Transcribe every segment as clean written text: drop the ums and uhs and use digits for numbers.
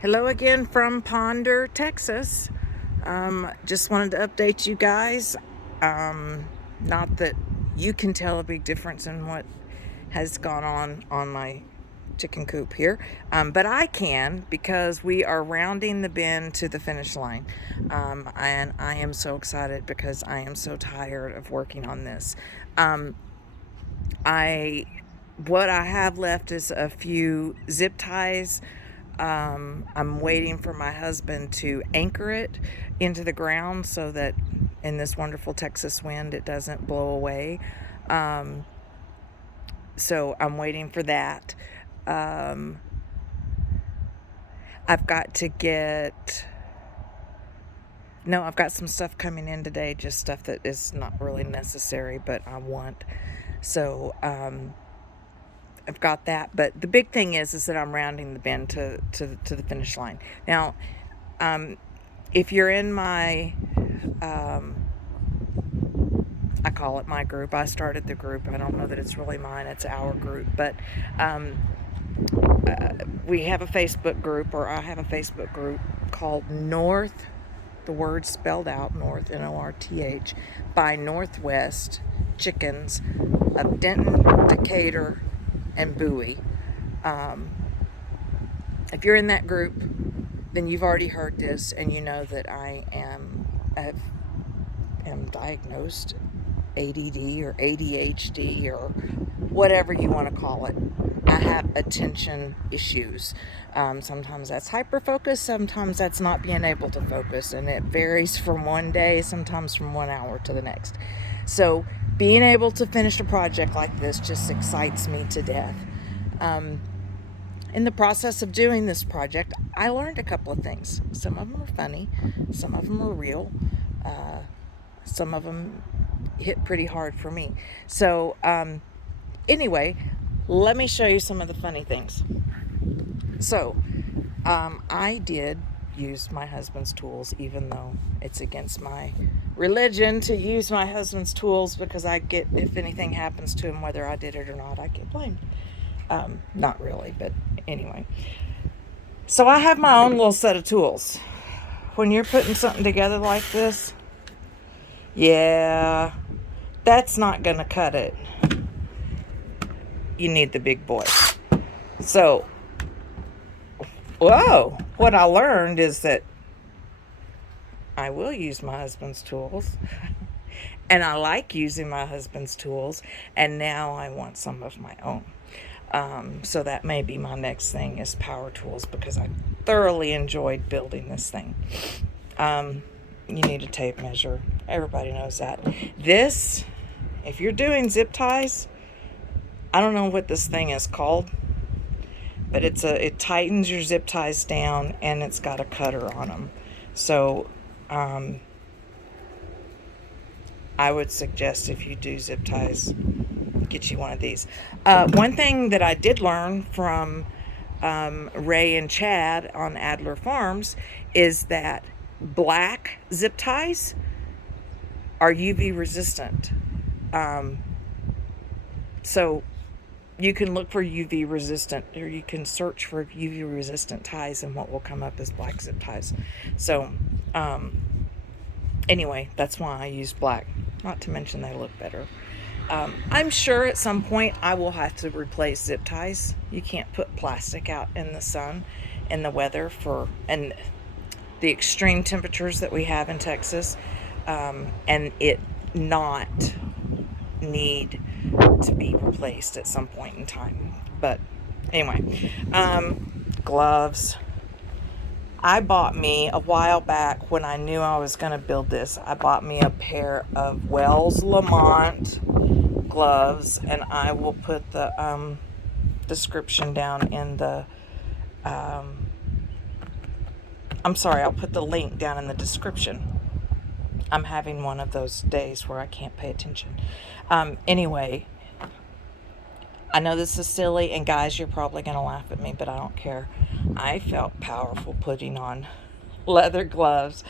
Hello again from Ponder, Texas. Just wanted to update you guys. Not that you can tell a big difference in what has gone on my chicken coop here, but I can because we are rounding the bend to the finish line. And I am so excited because I am so tired of working on this. I what I have left is a few zip ties. I'm waiting for my husband to anchor it into the ground so that in this wonderful Texas wind it doesn't blow away. Um, so I'm waiting for that. Um, I've got to get. No, I've got some stuff coming in today, just stuff that is not really necessary, but I want. So I've got that. But the big thing is that I'm rounding the bend to the finish line. Now, if you're in my, I call it my group. I started the group. I don't know that it's really mine. It's our group. But we have a Facebook group, or I have a Facebook group called North, the word spelled out, North, North, by Northwest Chickens of Denton, Decatur, and Bowie. If you're in that group, then you've already heard this, and you know that I am diagnosed ADD or ADHD or whatever you want to call it. I have attention issues. Sometimes that's hyperfocus, sometimes that's not being able to focus, and it varies from one day, sometimes from 1 hour to the next. So being able to finish a project like this just excites me to death. In the process of doing this project, I learned a couple of things. Some of them are funny, some of them are real, some of them hit pretty hard for me. So, anyway, let me show you some of the funny things. So, I did use my husband's tools, even though it's against my religion to use my husband's tools, because if anything happens to him, whether I did it or not, I get blamed. Not really, but anyway. So I have my own little set of tools. When you're putting something together like this, yeah, that's not going to cut it. You need the big boy. So, whoa, what I learned is that I will use my husband's tools. And I like using my husband's tools. And now I want some of my own. So that may be my next thing is power tools, because I thoroughly enjoyed building this thing. You need a tape measure. Everybody knows that. This, if you're doing zip ties, I don't know what this thing is called, but it tightens your zip ties down, and it's got a cutter on them. So I would suggest, if you do zip ties, get you one of these. One thing that I did learn from Ray and Chad on Adler Farms is that black zip ties are UV resistant. So you can look for UV resistant, or you can search for UV resistant ties, and what will come up is black zip ties. So anyway, that's why I use black. Not to mention they look better. I'm sure at some point I will have to replace zip ties. You can't put plastic out in the sun and the weather and the extreme temperatures that we have in Texas, and it not need to be replaced at some point in time. But anyway, gloves. I bought me a while back, when I knew I was going to build this, I bought me a pair of Wells Lamont gloves, and I will put the description down in the I'll put the link down in the description. I'm having one of those days where I can't pay attention. Anyway, I know this is silly, and guys, you're probably going to laugh at me, but I don't care. I felt powerful putting on leather gloves,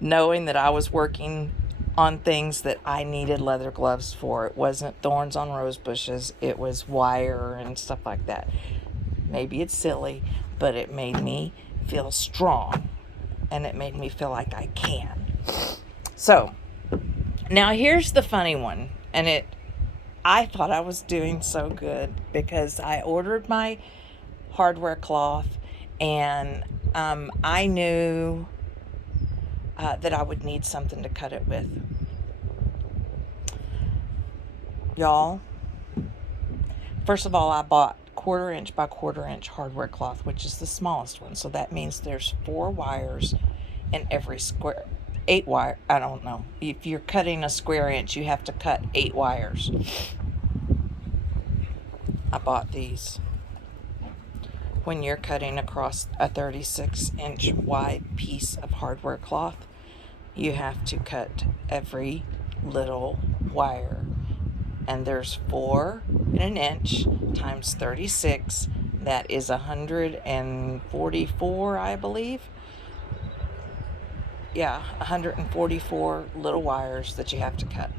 knowing that I was working on things that I needed leather gloves for. It wasn't thorns on rose bushes. It was wire and stuff like that. Maybe it's silly, but it made me feel strong, and it made me feel like I can. So now here's the funny one, and I thought I was doing so good because I ordered my hardware cloth, and I knew that I would need something to cut it with. Y'all, first of all, I bought 1/4 inch by 1/4 inch hardware cloth, which is the smallest one. So that means there's 4 wires in every square. 8 wire. I don't know. If you're cutting a square inch, you have to cut 8 wires. I bought these. When you're cutting across a 36-inch wide piece of hardware cloth, you have to cut every little wire. And there's 4 in an inch times 36. That is 144, I believe. Yeah, 144 little wires that you have to cut.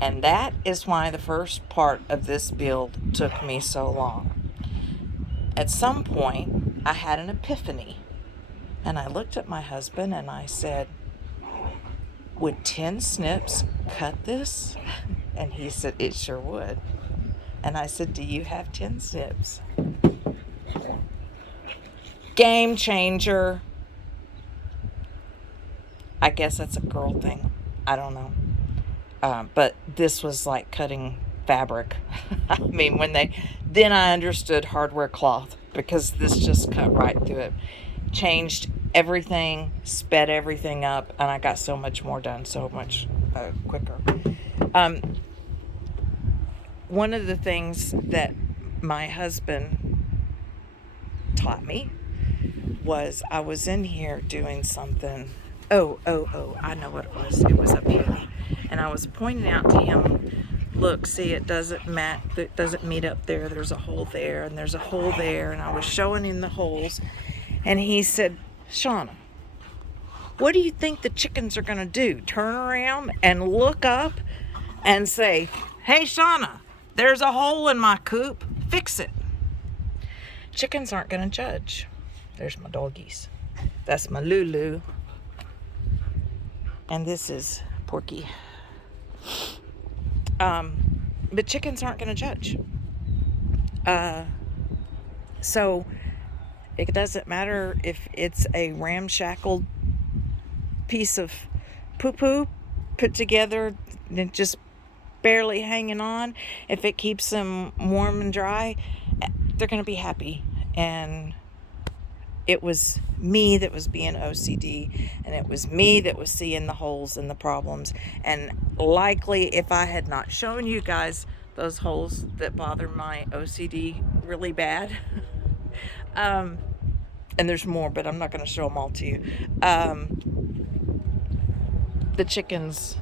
And that is why the first part of this build took me so long. At some point, I had an epiphany. And I looked at my husband and I said, would 10 snips cut this? And he said, it sure would. And I said, do you have 10 snips? Game changer. I guess that's a girl thing. I don't know. But this was like cutting fabric. I mean, then I understood hardware cloth, because this just cut right through it. Changed everything, sped everything up, and I got so much more done, so much quicker. One of the things that my husband taught me was I was in here doing something. Oh, I know what it was. It was up here. And I was pointing out to him, look, see, it doesn't meet up there. There's a hole there, and there's a hole there. And I was showing him the holes. And he said, Shauna, what do you think the chickens are going to do? Turn around and look up and say, hey, Shauna, there's a hole in my coop. Fix it. Chickens aren't going to judge. There's my doggies. That's my Lulu. And this is Porky. But chickens aren't going to judge. So it doesn't matter if it's a ramshackled piece of poo-poo put together and just barely hanging on. If it keeps them warm and dry, they're going to be happy. And it was me that was being OCD, and it was me that was seeing the holes and the problems. And likely, if I had not shown you guys those holes that bother my OCD really bad, and there's more, but I'm not going to show them all to you. The chickens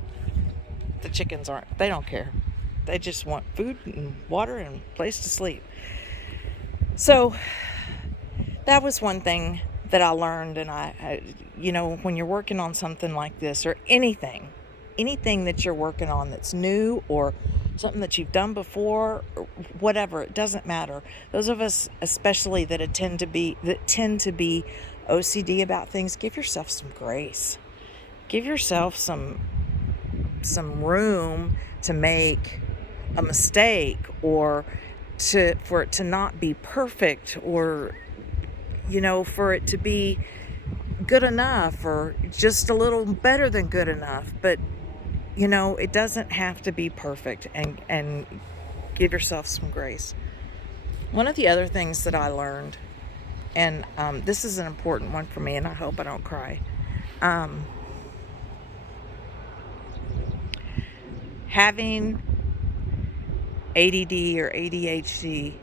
aren't, they don't care. They just want food and water and a place to sleep. So that was one thing that I learned. And I when you're working on something like this, or anything that you're working on that's new, or something that you've done before, or whatever, it doesn't matter. Those of us, especially that tend to be OCD about things, give yourself some grace. Give yourself some room to make a mistake, or for it to not be perfect, or for it to be good enough, or just a little better than good enough. But it doesn't have to be perfect, and give yourself some grace. One of the other things that I learned, and this is an important one for me, and I hope I don't cry. Having ADD or ADHD,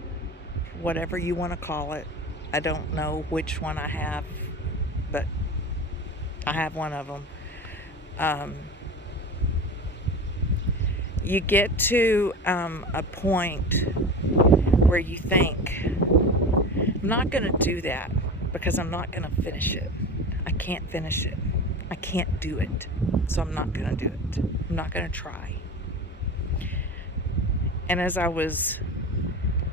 whatever you want to call it, I don't know which one I have, but I have one of them. You get to a point where you think, I'm not going to do that because I'm not going to finish it. I can't finish it. I can't do it. So I'm not going to do it. I'm not going to try. And as I was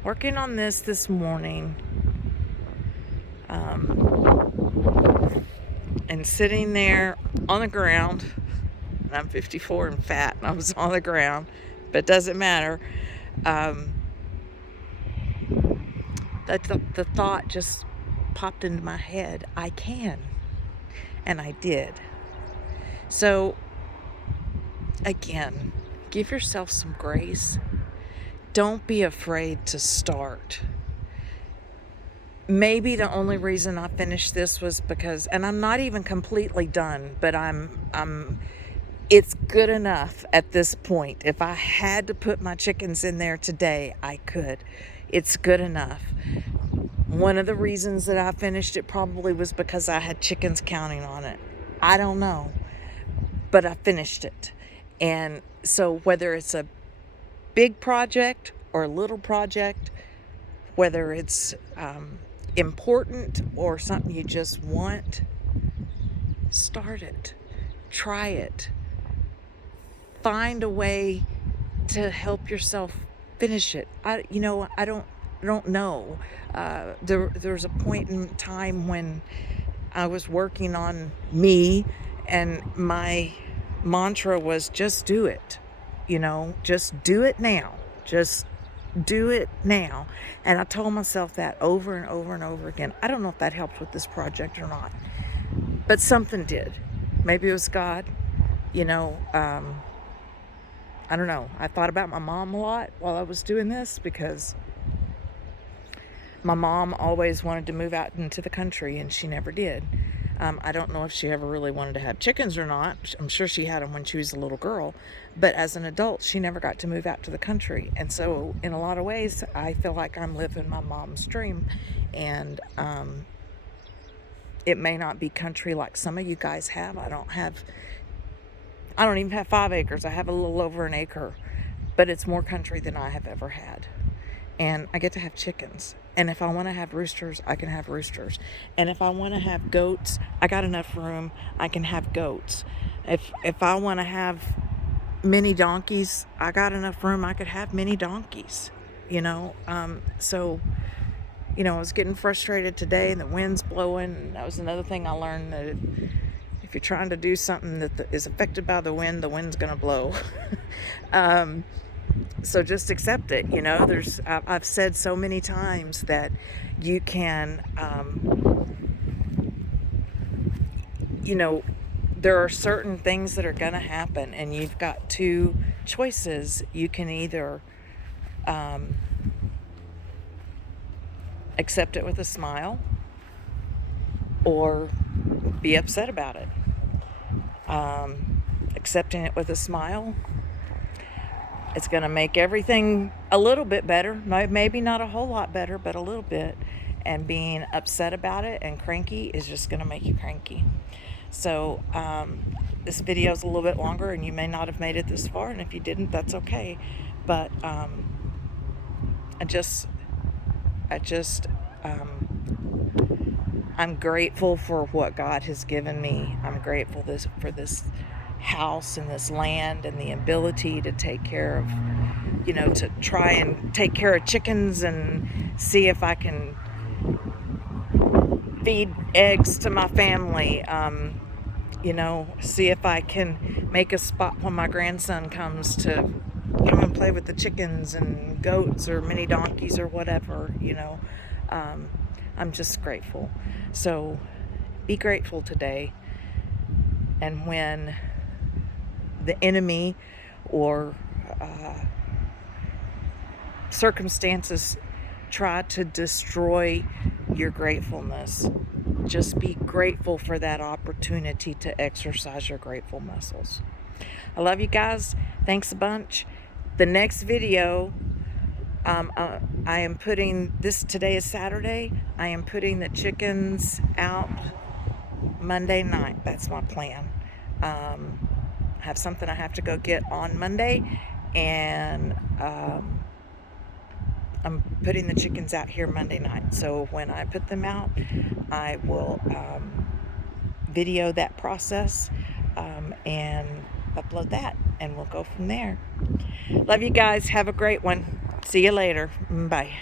working on this morning, And sitting there on the ground, and I'm 54 and fat, and I was on the ground, but it doesn't matter. The thought just popped into my head, I can. And I did. So, again, give yourself some grace. Don't be afraid to start. Maybe the only reason I finished this was because, and I'm not even completely done, but it's good enough at this point. If I had to put my chickens in there today, I could. It's good enough. One of the reasons that I finished it probably was because I had chickens counting on it. I don't know, but I finished it. And so whether it's a big project or a little project, whether it's important or something you just want, start it. Try it. Find a way to help yourself finish it. I don't know. There was a point in time when I was working on me, and my mantra was just do it. Just do it now. Just do it now. And I told myself that over and over and over again. I don't know if that helped with this project or not, but something did. Maybe it was God. I don't know. I thought about my mom a lot while I was doing this, because my mom always wanted to move out into the country, and she never did. I don't know if she ever really wanted to have chickens or not. I'm sure she had them when she was a little girl, but as an adult, she never got to move out to the country. And so in a lot of ways, I feel like I'm living my mom's dream. And it may not be country like some of you guys have. I don't even have 5 acres. I have a little over an acre, but it's more country than I have ever had. And I get to have chickens. And if I want to have roosters, I can have roosters. And if I want to have goats, I got enough room. I can have goats. If I want to have mini donkeys, I got enough room. I could have mini donkeys. So I was getting frustrated today, and the wind's blowing. And that was another thing I learned, that if you're trying to do something that is affected by the wind's going to blow. So just accept it. I've said so many times that you can, there are certain things that are going to happen, and you've got 2 choices. You can either accept it with a smile, or be upset about it. Accepting it with a smile, it's going to make everything a little bit better. Maybe not a whole lot better, but a little bit. And being upset about it and cranky is just going to make you cranky. So this video is a little bit longer, and you may not have made it this far. And if you didn't, that's okay. But I'm grateful for what God has given me. I'm grateful for this house and this land, and the ability to take care of, to try and take care of chickens and see if I can feed eggs to my family. See if I can make a spot when my grandson comes to come and play with the chickens and goats or mini donkeys or whatever. I'm just grateful. So be grateful today. And when the enemy or circumstances try to destroy your gratefulness, just be grateful for that opportunity to exercise your grateful muscles. I love you guys. Thanks a bunch. The next video, I am putting this, today is Saturday. I am putting the chickens out Monday night. That's my plan. I have something I have to go get on Monday, and I'm putting the chickens out here Monday night. So when I put them out, I will video that process and upload that, and we'll go from there. Love you guys. Have a great one. See you later. Bye.